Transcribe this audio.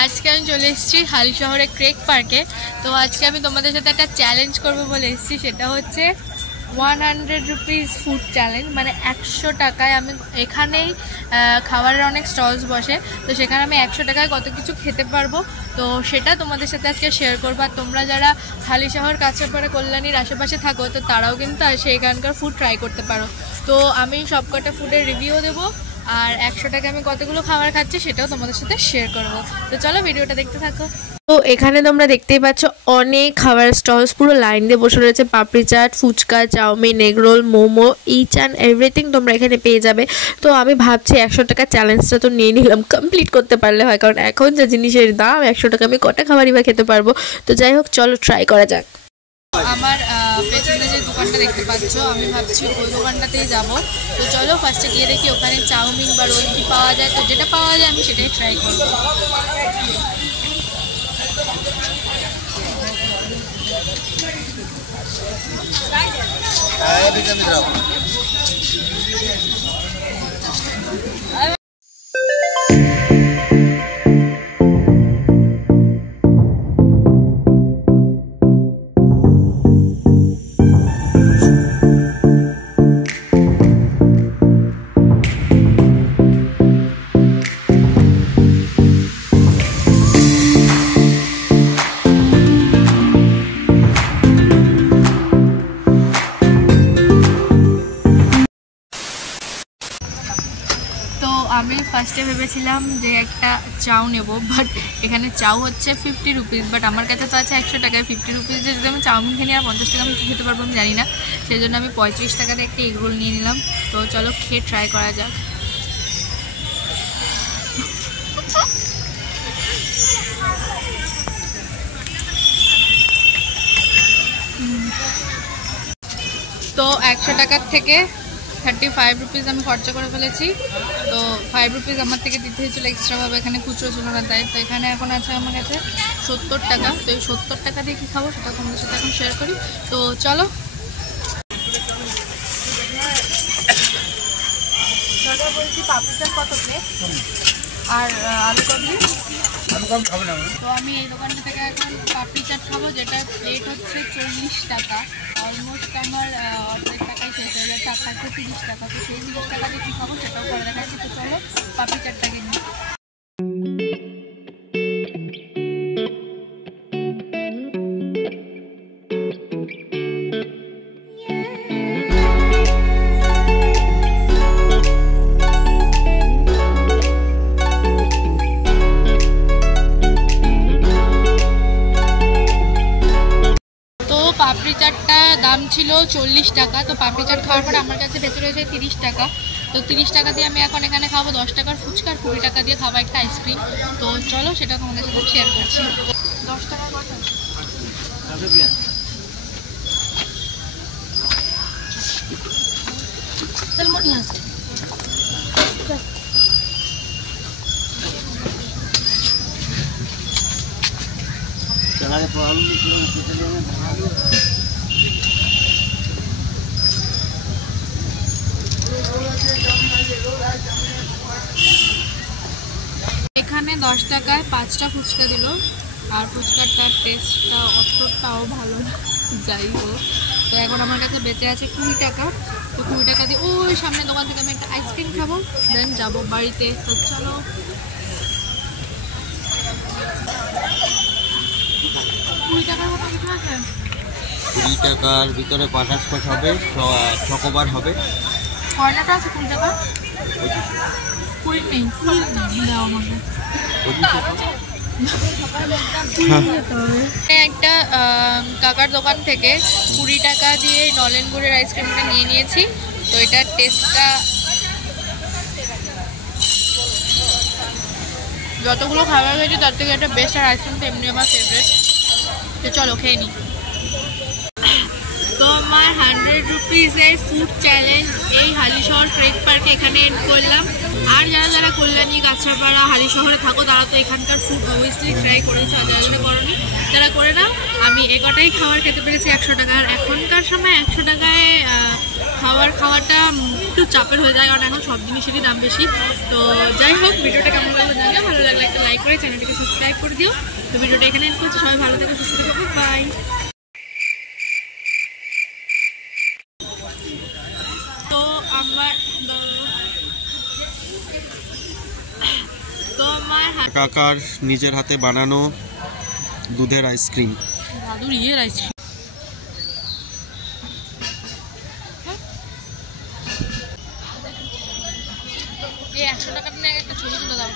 আজকে আমি চলে এসেছি হালি শহরে ক্রেক পার্কে। তো আজকে আমি তোমাদের সাথে একটা চ্যালেঞ্জ করবো বলে এসেছি, সেটা হচ্ছে 100 রুপিস ফুড চ্যালেঞ্জ। মানে 100 টাকায় আমি এখানেই খাবারের অনেক স্টলস বসে, তো সেখানে আমি 100 টাকায় কত কিছু খেতে পারবো, তো সেটা তোমাদের সাথে আজকে শেয়ার করবো। আর তোমরা যারা হালি শহর কাঁচরাপাড়া কল্যাণীর আশেপাশে থাকো, তো তারাও কিন্তু সেখানকার ফুড ট্রাই করতে পারো। তো আমি সবকটা ফুডের রিভিউ দেবো, আর 100 টাকা আমি কতগুলো খাবার খাচ্ছি সেটাও তোমাদের সাথে শেয়ার করবো। তো চলো ভিডিওটা দেখতে থাকো। তো এখানে তোমরা দেখতেই পাচ্ছ অনেক খাবার স্টলস পুরো লাইন দিয়ে বসে রয়েছে। Papdi chaat, fuchka, chowmein, egg roll, momo, each and everything তোমরা এখানে পেয়ে যাবে। তো আমি ভাবছি 100 টাকা চ্যালেঞ্জটা তো নিয়ে নিলাম, কমপ্লিট করতে পারলে হয়, কারণ এখন যে জিনিসের দাম 100 টাকা আমি কটা খাবারই বা খেতে পারবো। তো যাই হোক, চলো ট্রাই করা যাক। আমার পেছনে যে দোকানটা দেখতে পাচ্ছ, আমি ভাবছি ওই দোকানটাতেই যাব। তো চলো ফার্স্টে গিয়ে দেখি ওখানে চাউমিন বা রোল কি পাওয়া যায়। তো যেটা পাওয়া যায় আমি সেটাই ট্রাই করবো। আমি ফার্স্টে ভেবেছিলাম যে একটা চাউ নেব, বাট এখানে চাউ হচ্ছে 50 রুপিস, বাট আমার কাছে তো আছে 100 টাকায়। 50 রুপিসে যদি আমি চাউমিন খেয়ে নিই আর 50 টাকা আমি খেতে পারবো আমি জানি না, সেই জন্য আমি 35 টাকাতে একটা এগ রোল নিয়ে নিলাম। তো চলো খেয়ে ট্রাই করা যাক। তো 100 টাকার থেকে 35 রুপিস আমি খরচা করে ফেলেছি। তো 5 রুপিস আমার থেকে দিতে হয়েছিল এক্সট্রাভাবে, এখানে খুচরো ছিল না তাই। তো এখানে এখন আছে আমার কাছে 70 টাকা। তো এই 70 টাকা দিয়ে কী খাবো সেটা তোমাদের সাথে এখন শেয়ার করি। তো চলো। দাদা বলছি পাপড়ি চাট কত প্লেট আর আলু কাবলি? তো আমি এই দোকানটা থেকে এখন পাপড়ি চাট খাবো, যেটা প্লেট হচ্ছে 40 টাকা। অলমোস্ট আমার অর্ধেক টাকাই শেষ হয়ে যাচ্ছে, আর থাকছে 30 টাকা। তো সেই 30 টাকা দিয়ে কী খাবো সেটাও করে দেখাচ্ছি। তো চলো পাপড়ি চাটটাকে নিই। পাপড়ি চাটটা দাম ছিল 40 টাকা। তো পাপড়ি চাট খাওয়ার পরে আমার কাছে বেঁচে রয়েছে 30 টাকা। তো 30 টাকা দিয়ে আমি এখন এখানে খাবো 10 টাকার ফুচকা, আর 20 টাকা দিয়ে খাবো একটা আইসক্রিম। তো চলো সেটা তোমাদের সাথে শেয়ার করছি। 10 টাকা কত? এখানে 10 টাকায় 5টা ফুচকা দিল, আর ফুচকাটার টেস্টটা অতটাও ভালো না, যাই হোক। তো এখন আমার কাছে বেঁচে আছে 20 টাকা। তো 20 টাকা দিয়ে ওই সামনে দোকান থেকে আমি একটা আইসক্রিম খাবো, দেন যাবো বাড়িতে। তো চলো। 20 টাকার মতো কিছু আছে? 20 টাকার ভিতরে বাটারস্কচ হবে, চকোবার হবে। কয়লাটা আছে 20 টাকা? 20 নেই, 20 নেই, দাও আমাকে। একটা কাকার দোকান থেকে 20 টাকা দিয়ে নলেন গুড়ের আইসক্রিমটা নিয়ে নিয়েছি। তো এটার টেস্টটা যতগুলো খাবার খেয়েছি তার থেকে একটা বেস্ট, আর আইসক্রিমটা এমনি আমার ফেভারিট। তো চলো খেয়ে নিই। তো আমার 100 রুপিসের ফুড চ্যালেঞ্জ এই হালি শহর ক্রেক পার্কে এখানে এন্ড করলাম। আর যারা যারা কল্যাণী, কাঁচরাপাড়া, হালি শহরে থাকো তারা তো এখানকার ফুড অবভিয়াসলি ট্রাই করেছো, আর যারা যারা করোনি তারা করে নাও। আমি এ খাবার খেতে পেরেছি 100 টাকা। আর এখনকার সময় 100 টাকায় খাওয়াটা একটু চাপের হয়ে যায়, কারণ এখন সব জিনিসেরই দাম বেশি। তো যাই হোক, ভিডিওটা কেমন লাগলো জানিও, ভালো লাগলে একটা লাইক করে চ্যানেলটিকে সাবস্ক্রাইব করে দিও। তো ভিডিওটা এখানে এন্ড করছি। সবাই ভালো থেকো, সুস্থ থেকো, বাই। তো আমার কাকার নিজের হাতে বানানো দুধের আইসক্রিম। দাদুর ইয়ের আইসক্রিম। এই 100 টাকার নিয়ে একটা ছবি তুলে দাও।